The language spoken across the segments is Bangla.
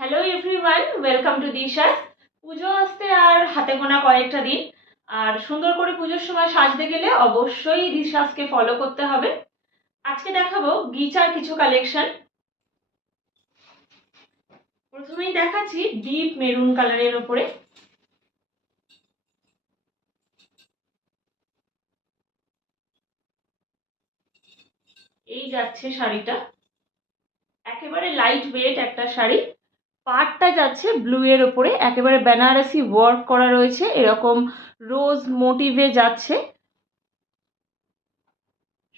Hello everyone, welcome to দিশাস। পুজো আসতে আর হাতে গোনা কয়েকটা দিন, আর সুন্দর করে পুজোর সময় সাজতে গেলে অবশ্যই দিশাসকে ফলো করতে হবে। আজকে দেখাবো গিচার কিছু কালেকশন। প্রথমেই দেখাচ্ছি ডিপ মেরুন কালারের ওপরে। এই যাচ্ছে শাড়িটা, একেবারে লাইট ওয়েট একটা শাড়ি। পাড়টা যাচ্ছে ব্লু এর ওপরে, একেবারে বেনারসি ওয়ার্ক করা রয়েছে, এরকম রোজ মোটিভে যাচ্ছে।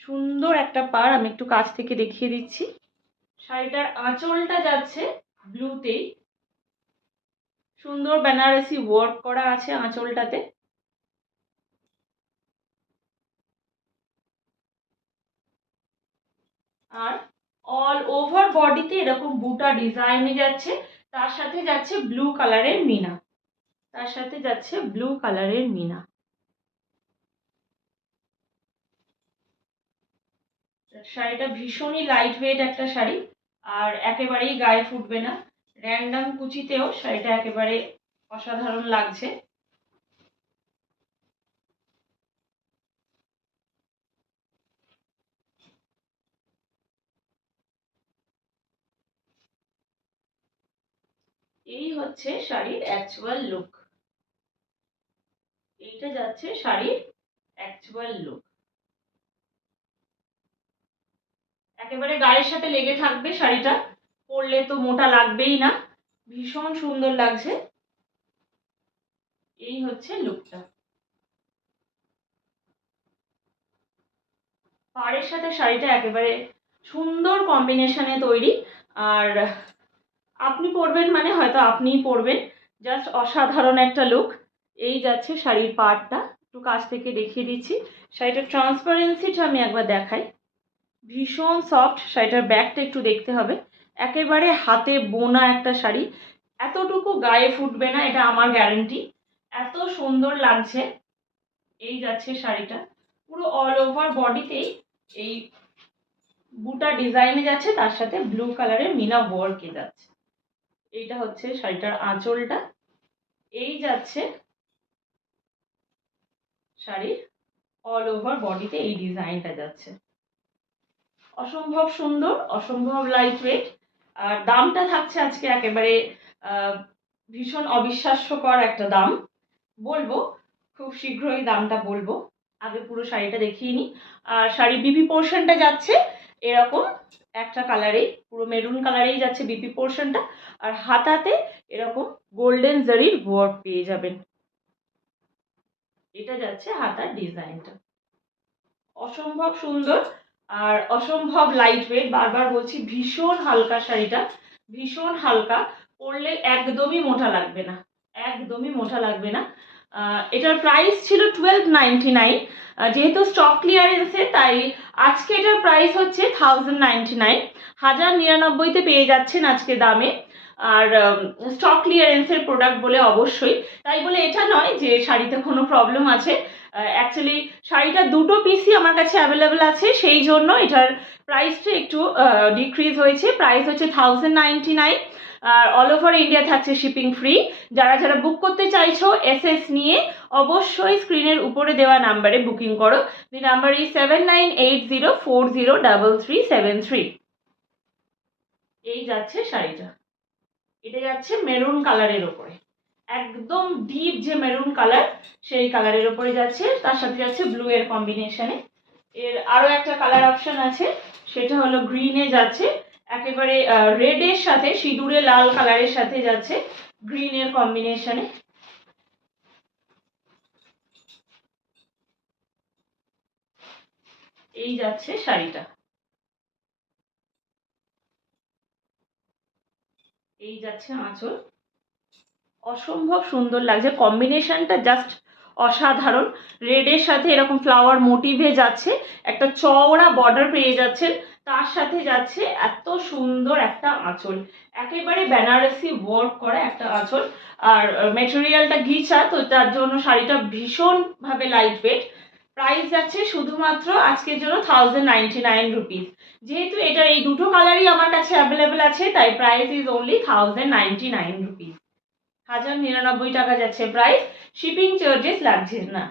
সুন্দর একটা পাড়, আমি একটু কাছ থেকে দেখিয়ে দিচ্ছি। শাড়িটার আঁচলটা যাচ্ছে ব্লুতেই, সুন্দর বেনারসি ওয়ার্ক করা আছে আঁচলটাতে। আর অল ওভার বডিতে এরকম বুটা ডিজাইনে যাচ্ছে, তার সাথে যাচ্ছে ব্লু কালারের মিনা, তার সাথে যাচ্ছে ব্লু কালারের মিনা। শাড়িটা ভীষণই লাইট ওয়েট একটা শাড়ি, আর একেবারেই গায়ে ফুটবে না। র্যান্ডাম কুচিতেও শাড়িটা একেবারে অসাধারণ লাগছে। এই হচ্ছে শাড়ির অ্যাকচুয়াল লুক। এইটা যাচ্ছে শাড়ির অ্যাকচুয়াল লুক, একেবারে গায়ের সাথে লেগে থাকবে শাড়িটা, পরলে তো মোটা লাগবেই না, ভীষণ সুন্দর লাগছে। এই হচ্ছে লুকটা। পাড়ের সাথে শাড়িটা একেবারে সুন্দর কম্বিনেশনে তৈরি, আর আপনি পরবেন মানে হয়তো আপনিই পরবেন, জাস্ট অসাধারণ একটা লুক। এই যাচ্ছে শাড়ির পাড়টা, একটু কাছ থেকে দেখিয়ে দিচ্ছি। শাড়িটার ট্রান্সপারেন্সিটা আমি একবার দেখাই, ভীষণ সফট। শাড়িটার ব্যাগটা একটু দেখতে হবে, একেবারে হাতে বোনা একটা শাড়ি, এতটুকু গায়ে ফুটবে না, এটা আমার গ্যারান্টি। এত সুন্দর লাগছে। এই যাচ্ছে শাড়িটা, পুরো অল ওভার বডিতেই এই বুটা ডিজাইনে যাচ্ছে, তার সাথে ব্লু কালারের মিনা ওয়ার্কে যাচ্ছে। এইটা হচ্ছে শাড়িটার আঁচলটা। এই যাচ্ছে শাড়ির অল ওভার বডিতে এই ডিজাইনটা যাচ্ছে, অসম্ভব সুন্দর, অসম্ভব লাইট ওয়েট। আর দামটা থাকছে আজকে একেবারে ভীষণ অবিশ্বাস্যকর একটা দাম বলবো, খুব শীঘ্রই দামটা বলবো। আগে পুরো শাড়িটা দেখিয়ে নিই। আর শাড়ি বিপি পোর্শনটা যাচ্ছে এরকম একটা কালারেই, পুরো মেরুন কালারেই যাচ্ছে বিপি পোর্শনটা, আর হাতাতে এরকম গোল্ডেন জারির ওয়ার্ক পেয়ে যাবেন। এটা যাচ্ছে হাতার ডিজাইনটা, অসম্ভব সুন্দর আর অসম্ভব লাইট ওয়েট। বারবার বলছি, ভীষণ হালকা শাড়িটা, ভীষণ হালকা, পরলে একদমই মোটা লাগবে না, একদমই মোটা লাগবে না। এটার প্রাইস ছিল 1299, যেহেতু স্টক ক্লিয়ারেন্সে তাই আজকে এটার প্রাইস হচ্ছে 1099, 1099-তে পেয়ে যাচ্ছেন আজকে দামে। আর স্টক ক্লিয়ারেন্সের প্রোডাক্ট বলে অবশ্যই, তাই বলে এটা নয় যে শাড়িতে কোনো প্রবলেম আছে। অ্যাকচুয়ালি শাড়িটা দুটো পিসই আমার কাছে অ্যাভেলেবেল আছে, সেই জন্য এটার প্রাইসটা একটু ডিক্রিজ হয়েছে। প্রাইস হচ্ছে 1099, আর অল ওভার ইন্ডিয়া থাকছে শিপিং ফ্রি। যারা যারা বুক করতে চাইছো এসএস নিয়ে অবশ্যই স্ক্রিনের উপরে দেওয়া নাম্বারে বুকিং করো। The number is 7980403373। এই যাচ্ছে শাড়িটা, এটা যাচ্ছে মেরুন কালারের ওপরে, একদম ডিপ যে মেরুন কালার সেই কালারের ওপরে যাচ্ছে, তার সাথে যাচ্ছে ব্লু এর কম্বিনেশনে। এর আরো একটা কালার অপশন আছে, সেটা হলো গ্রিনে যাচ্ছে, একেবারে রেডের সাথে সিঁদুরে লাল কালারের সাথে যাচ্ছে গ্রিনের কম্বিনেশনে। এই যাচ্ছে শাড়িটা, এই যাচ্ছে আঁচল, অসম্ভব সুন্দর লাগছে, কম্বিনেশনটা জাস্ট অসাধারণ। রেডের সাথে এরকম ফ্লাওয়ার মোটিভে যাচ্ছে, একটা চওড়া বর্ডার পেয়ে যাচ্ছেন, তার সাথে যাচ্ছে এত সুন্দর একটা আঁচল, একেবারে বেনারসি ওয়ার্ক করা একটা আঁচল। আর মেটেরিয়ালটা ঘিচা, তো তার জন্য শাড়িটা ভীষণভাবে লাইট ওয়েট। প্রাইস যাচ্ছে শুধুমাত্র আজকের জন্য 1099 রুপিস। যেহেতু এটার এই দুটো কালারই আমার কাছে অ্যাভেলেবেল আছে, তাই প্রাইস ইজ অনলি 1099 রুপিস। 1099 টাকা যাচ্ছে প্রাইস। শিপিং চার্জেস লাগছে না,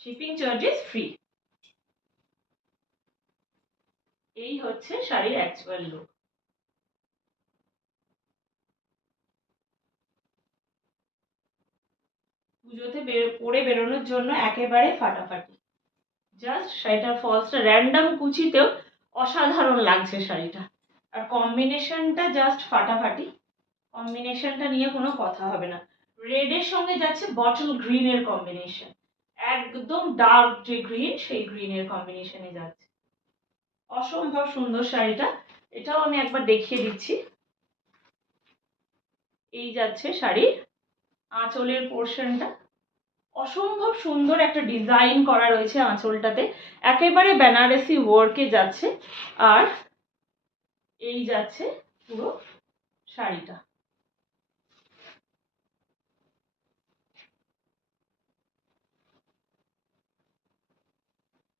শিপিং চার্জেস ফ্রি। এই হচ্ছে শাড়ির অ্যাকচুয়াল লুক। পুজোতে পরে বেরোনোর জন্য একেবারে ফাটাফাটি। জাস্ট শাড়িটার ফলসটা র্যান্ডাম কুচিতেও অসাধারণ লাগছে শাড়িটা, আর কম্বিনেশনটা জাস্ট ফাটাফাটি। কম্বিনেশনটা নিয়ে কোনো কথা হবে না। রেডের সঙ্গে যাচ্ছে বটল গ্রিনের কম্বিনেশন, একদম ডার্ক যে গ্রিন সেই গ্রিনের কম্বিনেশনে যাচ্ছে। অসম্ভব সুন্দর শাড়িটা, এটাও আমি একবার দেখিয়ে দিচ্ছি। এই যাচ্ছে শাড়ির আঁচলের পোর্শনটা, অসম্ভব সুন্দর একটা ডিজাইন করা রয়েছে আঁচলটাতে, একেবারে বেনারসি ওয়ার্কে যাচ্ছে। আর এই যাচ্ছে পুরো শাড়িটা।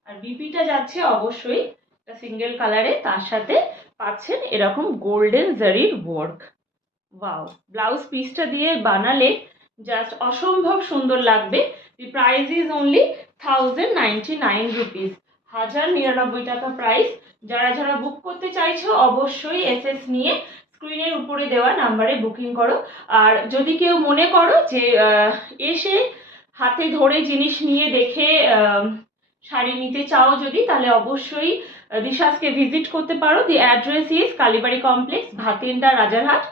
আর বিপিটা যাচ্ছে অবশ্যই সিঙ্গেল কালারে, তার সাথে পাচ্ছেন এরকম গোল্ডেন জারির ওয়ার্ক। ওয়াও, ব্লাউজ পিসটা দিয়ে বানালে জাস্ট অসম্ভব সুন্দর লাগবে। দি প্রাইস ইজ অনলি 1099 রুপিস, 1099 টাকা প্রাইস। যারা যারা বুক করতে চাইছো অবশ্যই এসএস নিয়ে স্ক্রিনের উপরে দেওয়া নাম্বারে বুকিং করো। আর যদি কেউ মনে করো যে এসে হাতে ধরে জিনিস নিয়ে দেখে শাড়ি নিতে চাও যদি, তাহলে অবশ্যই দিশাসকে ভিজিট করতে পারো। The address is Kalibari complex, Bhatinda, Rajarhat,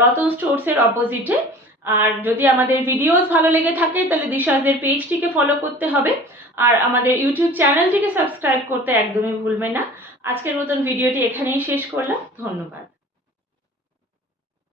Ratan স্টোরসের অপোজিটে। আর যদি আমাদের ভিডিওস ভালো লেগে থাকে তাহলে দিশাসদের পেজটিকে ফলো করতে হবে, আর আমাদের ইউটিউব চ্যানেলটিকে সাবস্ক্রাইব করতে একদমই ভুলবেন না। আজকের মতন ভিডিওটি এখানেই শেষ করলাম, ধন্যবাদ।